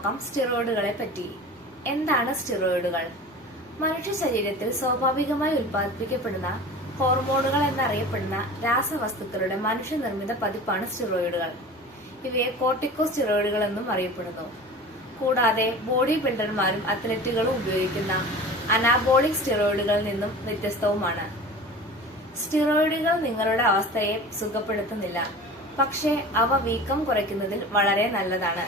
നോക്കാം സ്റ്റിറോയിഡുകളെ പറ്റി. എന്താണ് സ്റ്റിറോയിഡുകൾ? മനുഷ്യ ശരീരത്തിൽ സ്വാഭാവികമായി ഉൽപ്പാദിപ്പിക്കപ്പെടുന്ന ഹോർമോണുകൾ എന്നറിയപ്പെടുന്ന രാസവസ്തുക്കളുടെ മനുഷ്യനിർമ്മിത പതിപ്പാണ് സ്റ്റിറോയിഡുകൾ. ഇവയെ കോർട്ടിക്കോസ്റ്റിറോയിഡുകൾ എന്നും അറിയപ്പെടുന്നു. കൂടാതെ ബോഡി ബിൽഡർമാരും അത്ലറ്റുകളും ഉപയോഗിക്കുന്ന അനാബോളിക് സ്റ്റിറോയിഡുകളിൽ നിന്നും വ്യത്യസ്തവുമാണ്. സ്റ്റിറോയിഡുകൾ നിങ്ങളുടെ അവസ്ഥയെ സുഖപ്പെടുത്തുന്നില്ല, പക്ഷേ അവ വീക്കം കുറയ്ക്കുന്നതിൽ വളരെ നല്ലതാണ്.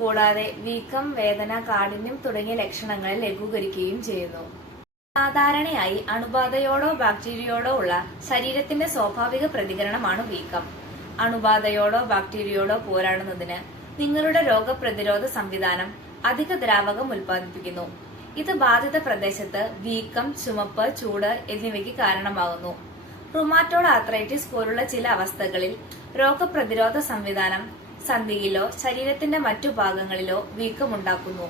കൂടാതെ വീക്കം, വേദന, കാഠിന്യം തുടങ്ങിയ ലക്ഷണങ്ങളെ ലഘൂകരിക്കുകയും ചെയ്യുന്നു. സാധാരണയായി അണുബാധയോടോ ബാക്ടീരിയയോടോ ഉള്ള ശരീരത്തിന്റെ സ്വാഭാവിക പ്രതികരണമാണ് വീക്കം. അണുബാധയോടോ ബാക്ടീരിയയോടോ പോരാടുന്നതിന് നിങ്ങളുടെ രോഗപ്രതിരോധ സംവിധാനം അധിക ദ്രാവകം ഉൽപ്പാദിപ്പിക്കുന്നു. ഇത് ബാധിത പ്രദേശത്ത് വീക്കം, ചുമപ്പ്, ചൂട് എന്നിവയ്ക്ക് കാരണമാകുന്നു. റുമാറ്റോയ്ഡ് ആർത്രൈറ്റിസ് പോലുള്ള ചില അവസ്ഥകളിൽ രോഗപ്രതിരോധ സംവിധാനം സന്ധിയിലോ ശരീരത്തിന്റെ മറ്റു ഭാഗങ്ങളിലോ വീക്കമുണ്ടാക്കുന്നു.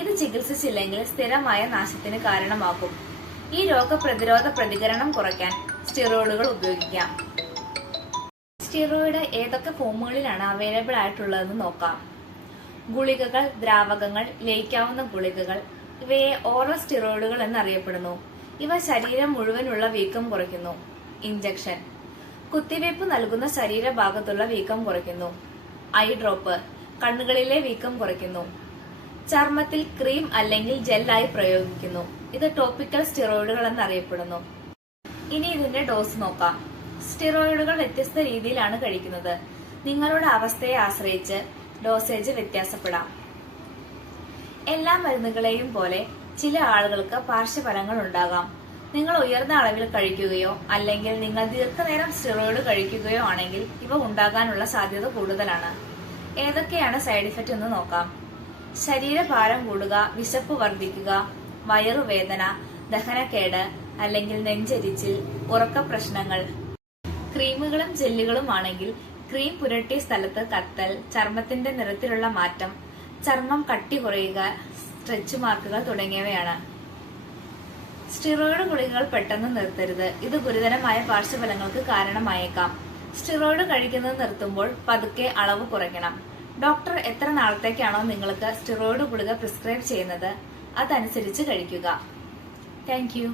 ഇത് ചികിത്സിച്ചില്ലെങ്കിൽ സ്ഥിരമായ നാശത്തിന് കാരണമാകും. ഈ രോഗപ്രതിരോധ പ്രതികരണം കുറയ്ക്കാൻ സ്റ്റിറോയിഡുകൾ ഉപയോഗിക്കാം. സ്റ്റിറോയിഡ് ഏതൊക്കെ ഫോമുകളിലാണ് അവൈലബിൾ ആയിട്ടുള്ളതെന്ന് നോക്കാം. ഗുളികകൾ, ദ്രാവകങ്ങൾ, ലയിക്കാവുന്ന ഗുളികകൾ, ഇവയെ ഓറൽ സ്റ്റിറോയിഡുകൾ എന്നറിയപ്പെടുന്നു. ഇവ ശരീരം മുഴുവനുള്ള വീക്കം കുറയ്ക്കുന്നു. ഇഞ്ചക്ഷൻ, കുത്തിവയ്പ് നൽകുന്ന ശരീരഭാഗത്തുള്ള വീക്കം കുറയ്ക്കുന്നു. ഐ ഡ്രോപ്പ്, കണ്ണുകളിലെ വീക്കം കുറയ്ക്കുന്നു. ചർമ്മത്തിൽ ക്രീം അല്ലെങ്കിൽ ജെല്ലായി പ്രയോഗിക്കുന്നു. ഇത് ടോപ്പിക്കൽ സ്റ്റിറോയിഡുകൾ എന്നറിയപ്പെടുന്നു. ഇനി ഇതിന്റെ ഡോസ് നോക്കാം. സ്റ്റിറോയിഡുകൾ വ്യത്യസ്ത രീതിയിലാണ് കഴിക്കുന്നത്. നിങ്ങളുടെ അവസ്ഥയെ ആശ്രയിച്ച് ഡോസേജ് വ്യത്യാസപ്പെടാം. എല്ലാ മരുന്നുകളെയും പോലെ ചില ആളുകൾക്ക് പാർശ്വഫലങ്ങൾ ഉണ്ടാകാം. നിങ്ങൾ ഉയർന്ന അളവിൽ കഴിക്കുകയോ അല്ലെങ്കിൽ നിങ്ങൾ ദീർഘനേരം സ്റ്റിറോയിഡ് കഴിക്കുകയോ ആണെങ്കിൽ ഇവ ഉണ്ടാകാനുള്ള സാധ്യത കൂടുതലാണ്. ഏതൊക്കെയാണ് സൈഡ് ഇഫക്റ്റ് എന്ന് നോക്കാം. ശരീരഭാരം കൂടുക, വിശപ്പ് വർദ്ധിക്കുക, വയറുവേദന, ദഹനക്കേട് അല്ലെങ്കിൽ നെഞ്ചരിച്ചിൽ, ഉറക്ക പ്രശ്നങ്ങൾ. ക്രീമുകളും ജെല്ലുകളും ആണെങ്കിൽ ക്രീം പുരട്ടിയ സ്ഥലത്ത് കത്തൽ, ചർമ്മത്തിന്റെ നിറത്തിലുള്ള മാറ്റം, ചർമ്മം കട്ടി കുറയുക, സ്ട്രെച്ച് മാർക്കുകൾ തുടങ്ങിയവയാണ്. സ്റ്റിറോയിഡ് ഗുളികകൾ പെട്ടെന്ന് നിർത്തരുത്. ഇത് ഗുരുതരമായ പാർശ്വഫലങ്ങൾക്ക് കാരണമായേക്കാം. സ്റ്റിറോയിഡ് കഴിക്കുന്നത് നിർത്തുമ്പോൾ പതുക്കെ അളവ് കുറയ്ക്കണം. ഡോക്ടർ എത്ര നാളത്തേക്കാണോ നിങ്ങൾക്ക് സ്റ്റിറോയിഡ് ഗുളിക പ്രിസ്ക്രൈബ് ചെയ്യുന്നത് അതനുസരിച്ച് കഴിക്കുക. Thank you.